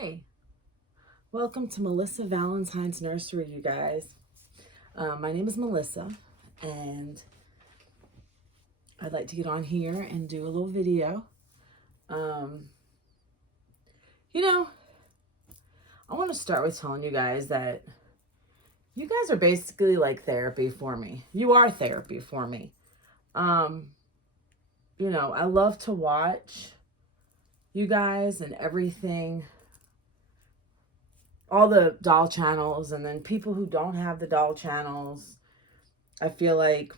Hey, welcome to Melissa Valentine's Nursery, you guys. My name is Melissa, and I'd like to get on here and do a little video. Um, you know, I want to start with telling you guys that you guys are basically like therapy for me. You are therapy for me. I love to watch you guys and everything, all the doll channels, and then people who don't have the doll channels. I feel like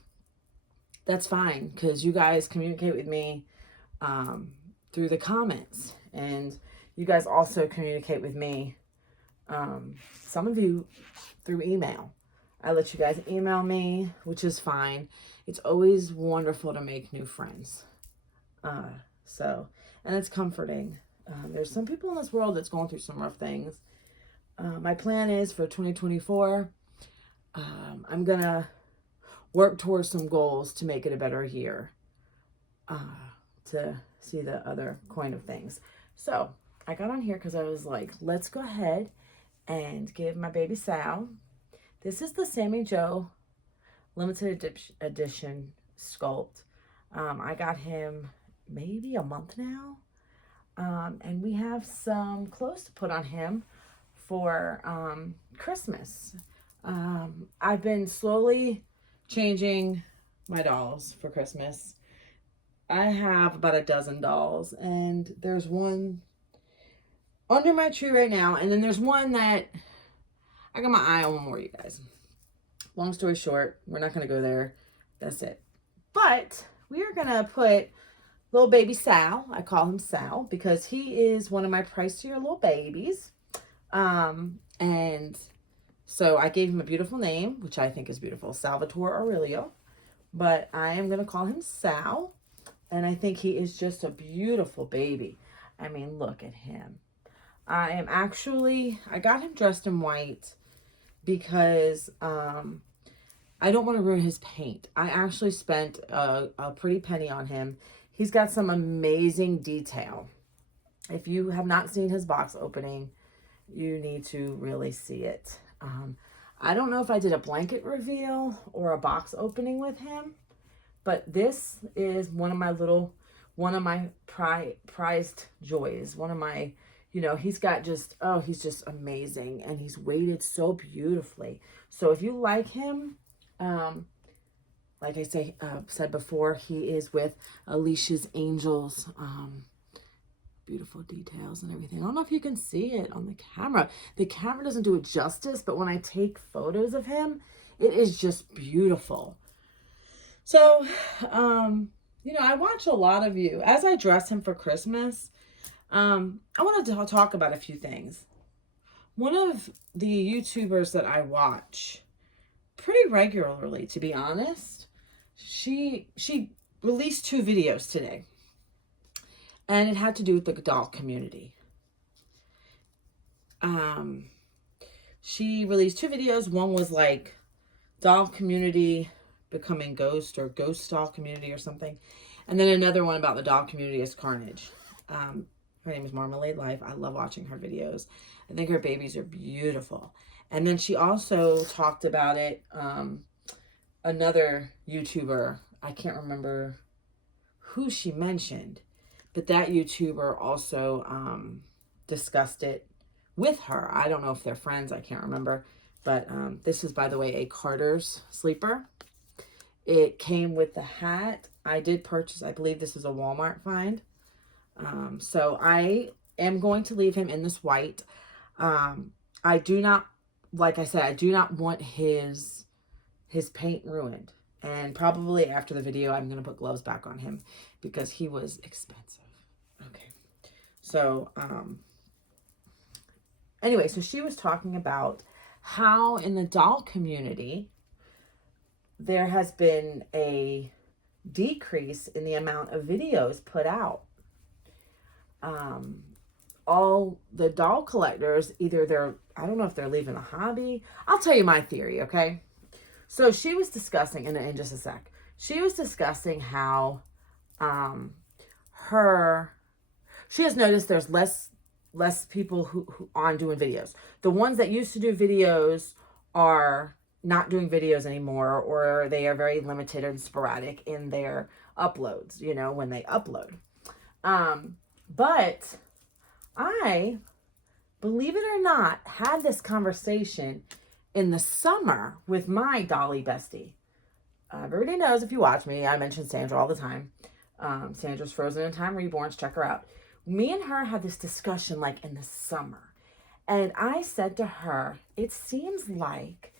that's fine because you guys communicate with me through the comments, and you guys also communicate with me, some of you, through email. I let you guys email me, which is fine. It's always wonderful to make new friends. And it's comforting. There's some people in this world that's going through some rough things. My plan is for 2024, I'm going to work towards some goals to make it a better year, to see the other coin of things. So I got on here because I was like, let's go ahead and give my baby Sal. This is the Sammy Joe limited edition sculpt. I got him maybe a month now. And we have some clothes to put on him for Christmas. I've been slowly changing my dolls for Christmas. I have about a dozen dolls, and there's one under my tree right now, and then there's one that I got my eye on more, you guys. Long story short, we're not going to go there. That's it. But we are going to put little baby Sal. I call him Sal because he is one of my pricier little babies. And so I gave him a beautiful name, which I think is beautiful, Salvatore Aurelio. But I am going to call him Sal. And I think he is just a beautiful baby. I mean, look at him. I got him dressed in white because I don't want to ruin his paint. I actually spent a pretty penny on him. He's got some amazing detail. If you have not seen his box opening, you need to really see it. I don't know if I did a blanket reveal or a box opening with him, but this is one of my prized joys. One of my, he's just amazing, and he's weighted so beautifully. So if you like him, like I said before, he is with Alicia's Angels. Beautiful details and everything. I don't know if you can see it on the camera. The camera doesn't do it justice, but when I take photos of him, it is just beautiful. So, I watch a lot of you. As I dress him for Christmas, I wanted to talk about a few things. One of the YouTubers that I watch pretty regularly, to be honest, she released 2 videos today. And it had to do with the doll community. She released 2 videos. One was like doll community becoming ghost, or ghost doll community or something. And then another one about the doll community is Carnage. Her name is Marmalade Life. I love watching her videos. I think her babies are beautiful. And then she also talked about it. Another YouTuber, I can't remember who she mentioned, but that YouTuber also discussed it with her. I don't know if they're friends. I can't remember. But this is, by the way, a Carter's sleeper. It came with the hat. I did purchase, I believe this is a Walmart find. So I am going to leave him in this white. I do not, like I said, I do not want his paint ruined. And probably after the video, I'm going to put gloves back on him because he was expensive. Okay. So, anyway, so she was talking about how in the doll community, there has been a decrease in the amount of videos put out. All the doll collectors, I don't know if they're leaving the hobby. I'll tell you my theory, okay? So she was discussing, in just a sec, she was discussing how she has noticed there's less less people who on doing videos. The ones that used to do videos are not doing videos anymore, or they are very limited and sporadic in their uploads, you know, when they upload. But I, believe it or not, had this conversation in the summer with my Dolly bestie. Everybody knows, if you watch me, I mention Sandra all the time. Sandra's Frozen in Time Reborns. Check her out. Me and her had this discussion like in the summer. And I said to her, it seems like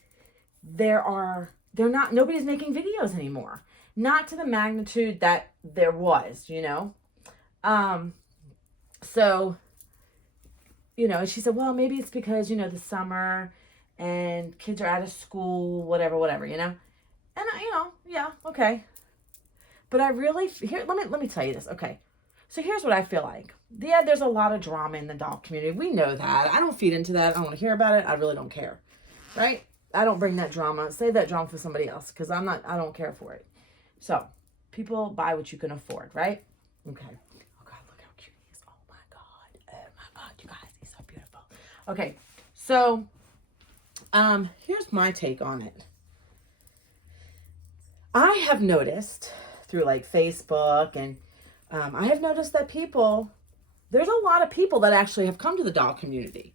nobody's making videos anymore. Not to the magnitude that there was, you know? So, you know, she said, well, maybe it's because, you know, the summer and kids are out of school, whatever, you know? And I, you know, yeah, okay. But I really, let me tell you this, okay? So here's what I feel like. Yeah, there's a lot of drama in the dog community. We know that. I don't feed into that. I don't want to hear about it. I really don't care, right? I don't bring that drama. Save that drama for somebody else, because I don't care for it. So, people buy what you can afford, right? Okay. Oh, God, look how cute he is. Oh, my God, you guys, he's so beautiful. Okay, so, here's my take on it. I have noticed through, like, Facebook, and I have noticed that there's a lot of people that actually have come to the dog community.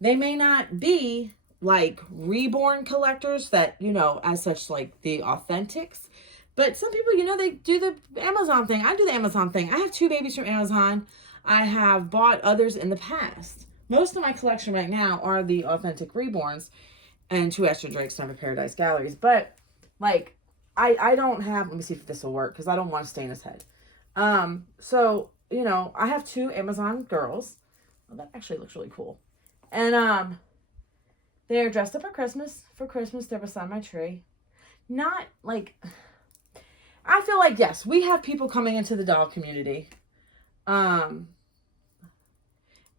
They may not be like Reborn collectors that, you know, as such, like the authentics. But some people, you know, they do the Amazon thing. I do the Amazon thing. I have 2 babies from Amazon. I have bought others in the past. Most of my collection right now are the authentic Reborns and 2 extra Drakes and I have a Paradise Galleries. But, like, I don't have, let me see if this will work, because I don't want to stain his head. So, you know, I have 2 Amazon girls. Well, that actually looks really cool. And, they're dressed up for Christmas. They're beside my tree. Not like, I feel like, yes, we have people coming into the dog community. And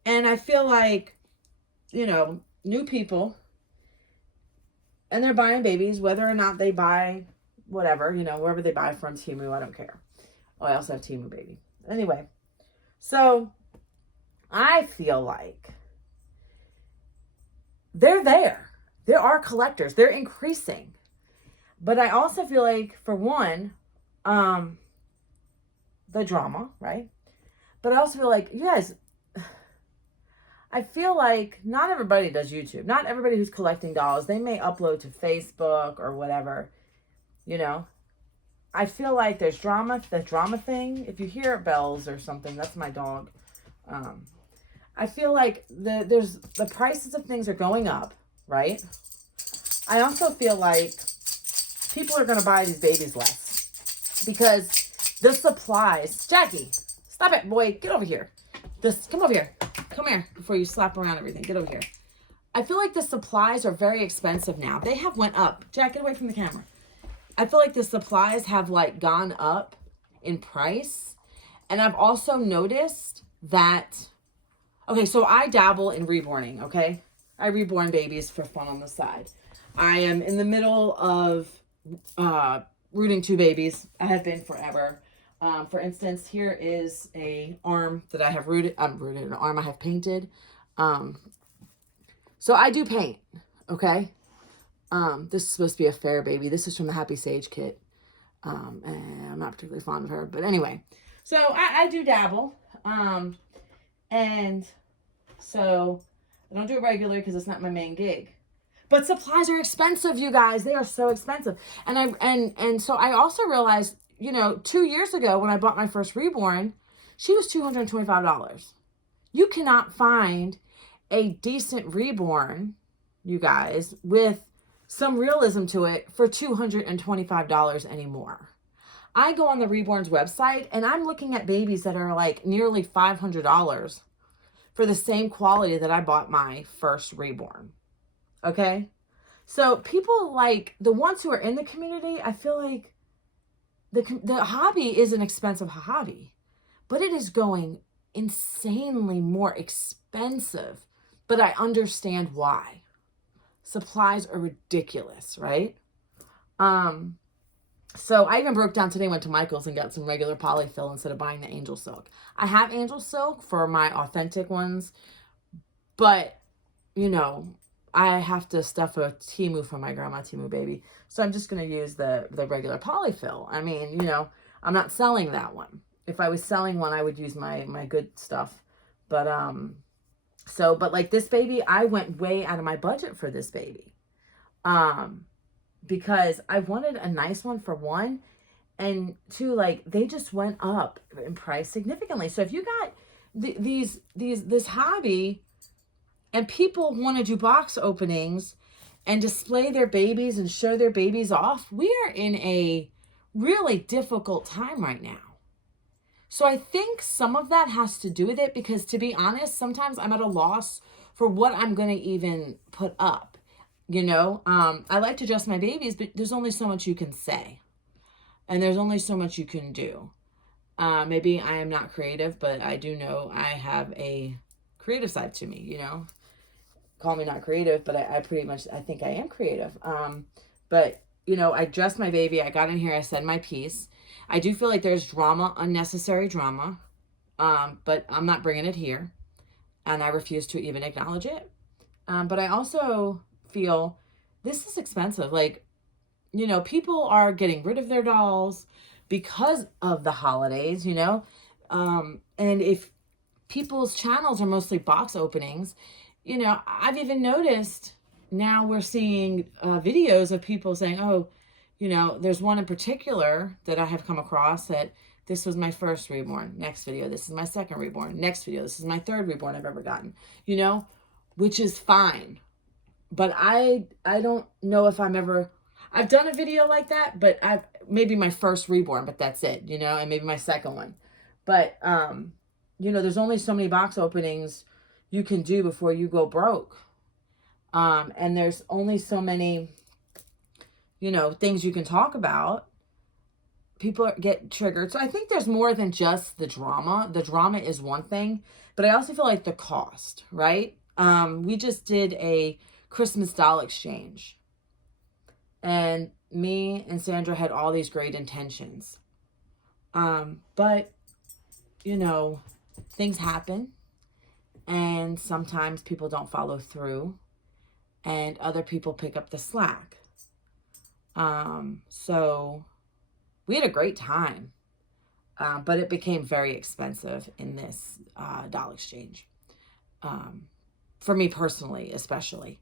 I feel like, you know, new people, and they're buying babies, whether or not they buy whatever, you know, wherever they buy from, Temu, I don't care. Oh, I also have Temu baby. Anyway, so I feel like they're there. There are collectors. They're increasing. But I also feel like, for one, the drama, right? But I also feel like, you guys, I feel like not everybody does YouTube. Not everybody who's collecting dolls, they may upload to Facebook or whatever, you know? I feel like there's drama, the drama thing. If you hear bells or something, that's my dog. I feel like the prices of things are going up, right? I also feel like people are going to buy these babies less because the supplies. Jackie, stop it, boy. Get over here. Come over here. Come here before you slap around everything. Get over here. I feel like the supplies are very expensive now. They have went up. Jack, get away from the camera. I feel like the supplies have, like, gone up in price. And I've also noticed that, okay, so I dabble in reborning, okay? I reborn babies for fun on the side. I am in the middle of rooting 2 babies. I have been forever. For instance, here is a arm that I have rooted. Rooted an arm I have painted. So I do paint, okay? This is supposed to be a fair baby. This is from the Happy Sage kit. And I'm not particularly fond of her. But anyway, so I do dabble. And so I don't do it regularly because it's not my main gig. But supplies are expensive, you guys. They are so expensive. And so I also realized, you know, 2 years ago when I bought my first Reborn, she was $225. You cannot find a decent Reborn, you guys, with some realism to it for $225 anymore. I go on the Reborn's website and I'm looking at babies that are like nearly $500 for the same quality that I bought my first Reborn. Okay? So people, like the ones who are in the community, I feel like the hobby is an expensive hobby, but it is going insanely more expensive. But I understand why. Supplies are ridiculous, right? So I even broke down today, went to Michael's and got some regular polyfill instead of buying the angel silk. I have angel silk for my authentic ones, But, you know, I have to stuff a Timu for my grandma Timu baby. So I'm just going to use the regular polyfill. I mean, you know, I'm not selling that one. If I was selling one, I would use my good stuff. But, but like this baby, I went way out of my budget for this baby. Because I wanted a nice one for one, and two, like they just went up in price significantly. So if you got this hobby and people want to do box openings and display their babies and show their babies off, we are in a really difficult time right now. So I think some of that has to do with it, because to be honest, sometimes I'm at a loss for what I'm going to even put up. You know, I like to dress my babies, but there's only so much you can say. And there's only so much you can do. Maybe I am not creative, but I do know I have a creative side to me, you know. Call me not creative, but I pretty much, I think I am creative. But, you know, I dressed my baby. I got in here. I said my piece. I do feel like there's drama, unnecessary drama. But I'm not bringing it here. And I refuse to even acknowledge it. But I also feel this is expensive. Like, you know, people are getting rid of their dolls because of the holidays, you know. And if people's channels are mostly box openings, you know, I've even noticed now we're seeing videos of people saying, oh, you know, there's one in particular that I have come across that this was my first reborn. Next video, this is my second reborn. Next video, this is my third reborn I've ever gotten, you know, which is fine. But I don't know if I've done a video like that, but maybe my first reborn, but that's it, you know, and maybe my second one. But, you know, there's only so many box openings you can do before you go broke. And there's only so many, you know, things you can talk about. People get triggered. So I think there's more than just the drama. The drama is one thing, but I also feel like the cost, right? We just did a Christmas doll exchange. And me and Sandra had all these great intentions. But, you know, things happen. And sometimes people don't follow through. And other people pick up the slack. So we had a great time. But it became very expensive in this doll exchange. For me personally, especially.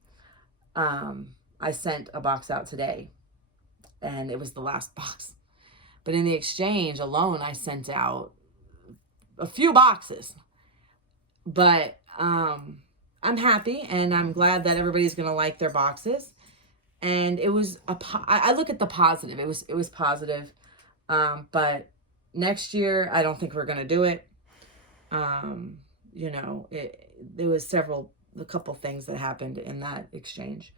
I sent a box out today, and it was the last box. But in the exchange alone, I sent out a few boxes. But I'm happy, and I'm glad that everybody's going to like their boxes. And it was I look at the positive. It was positive. But next year, I don't think we're going to do it. You know, there was a couple things that happened in that exchange.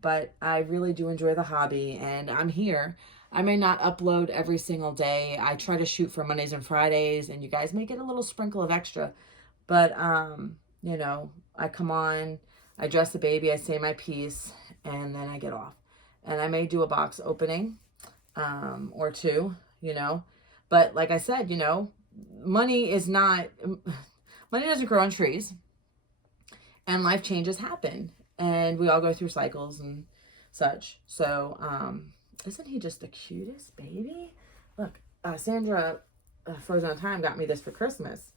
But I really do enjoy the hobby, and I'm here. I may not upload every single day. I try to shoot for Mondays and Fridays, and you guys may get a little sprinkle of extra. But, you know, I come on, I dress the baby, I say my piece, and then I get off. And I may do a box opening or two, you know. But like I said, you know, money doesn't grow on trees. And life changes happen. And we all go through cycles and such. So, isn't he just the cutest baby? Look, Sandra, Frozen on Time, got me this for Christmas.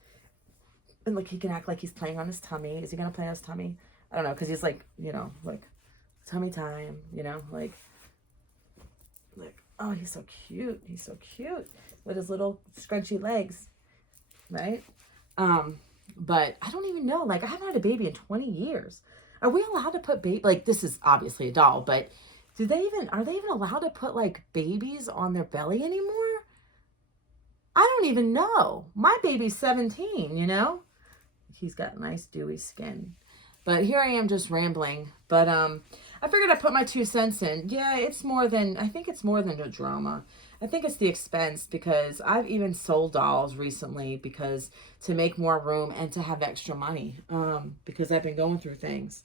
And look, he can act like he's playing on his tummy. Is he going to play on his tummy? I don't know, because he's like, you know, like, tummy time, you know, like, oh, he's so cute. He's so cute with his little scrunchy legs, right? But I don't even know. Like, I haven't had a baby in 20 years. Are we allowed to put like, this is obviously a doll, but are they even allowed to put, like, babies on their belly anymore? I don't even know. My baby's 17, you know? He's got nice dewy skin. But here I am just rambling. But I figured I'd put my 2 cents in. Yeah, I think it's more than the drama. I think it's the expense, because I've even sold dolls recently because to make more room and to have extra money, because I've been going through things.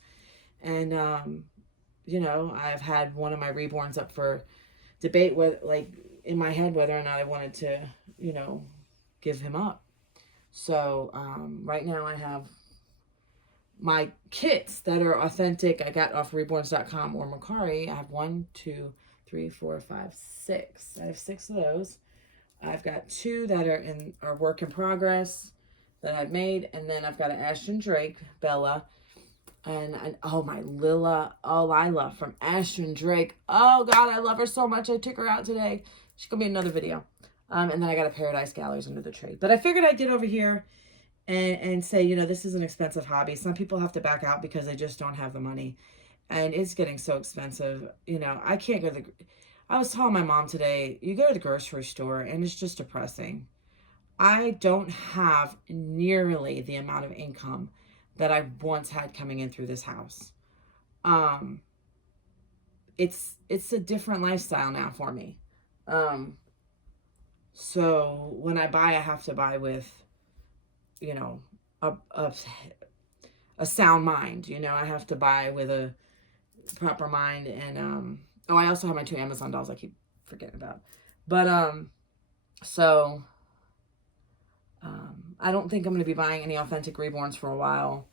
And, you know, I've had one of my reborns up for debate with, like, in my head, whether or not I wanted to, you know, give him up. So, right now I have my kits that are authentic, I got off reborns.com or Mercari. I have 1, 2, 3, 4, 5, 6. I have 6 of those. I've got 2 that are work in progress that I've made, and then I've got an Ashton Drake Bella, and oh, my Lila, oh, Lila from Ashton Drake. Oh God, I love her so much. I took her out today. She's gonna be another video. And then I got a Paradise Galleries under the tree. But I figured I'd get over here and say, you know, this is an expensive hobby. Some people have to back out because they just don't have the money. And it's getting so expensive. You know, I can't go to the... I was telling my mom today, you go to the grocery store and it's just depressing. I don't have nearly the amount of income that I once had coming in through this house. It's a different lifestyle now for me. So when I buy, I have to buy with, you know, a sound mind. You know, I have to buy with a proper mind. And oh, I also have my 2 Amazon dolls I keep forgetting about. But I don't think I'm going to be buying any authentic Reborns for a while,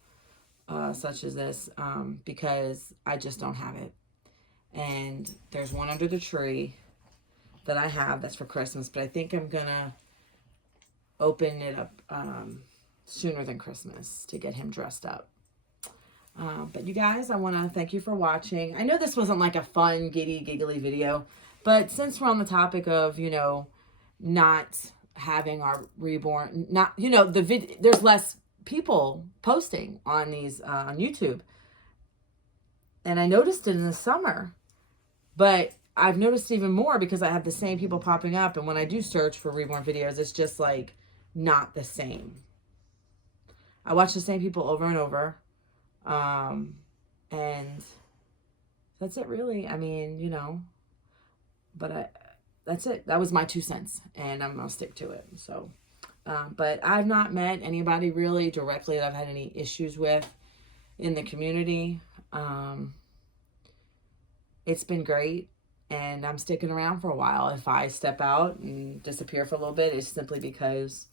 such as this, because I just don't have it. And there's one under the tree that I have that's for Christmas, but I think I'm going to open it up sooner than Christmas to get him dressed up. But you guys, I want to thank you for watching. I know this wasn't like a fun, giggly video, but since we're on the topic of, you know, not having our Reborn, not, you know, there's less people posting on these on YouTube, and I noticed it in the summer, but I've noticed even more because I have the same people popping up, and when I do search for Reborn videos, it's just like not the same. I watch the same people over and over, and that's it really. I mean, you know, but that's it. That was my 2 cents, and I'm gonna stick to it. So, but I've not met anybody really directly that I've had any issues with in the community. It's been great, and I'm sticking around for a while. If I step out and disappear for a little bit, it's simply because,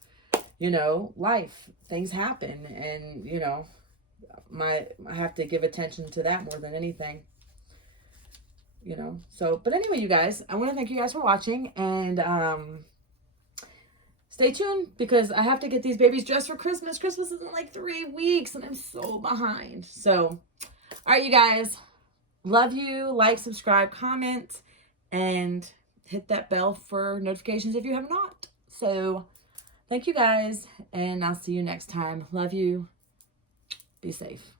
you know, life, things happen, and, you know, I have to give attention to that more than anything. You know, so, but anyway, you guys, I want to thank you guys for watching, and stay tuned because I have to get these babies dressed for Christmas. Christmas is in like 3 weeks, and I'm so behind. So, all right, you guys, love you. Like, subscribe, comment, and hit that bell for notifications if you have not. So, thank you guys, and I'll see you next time. Love you. Be safe.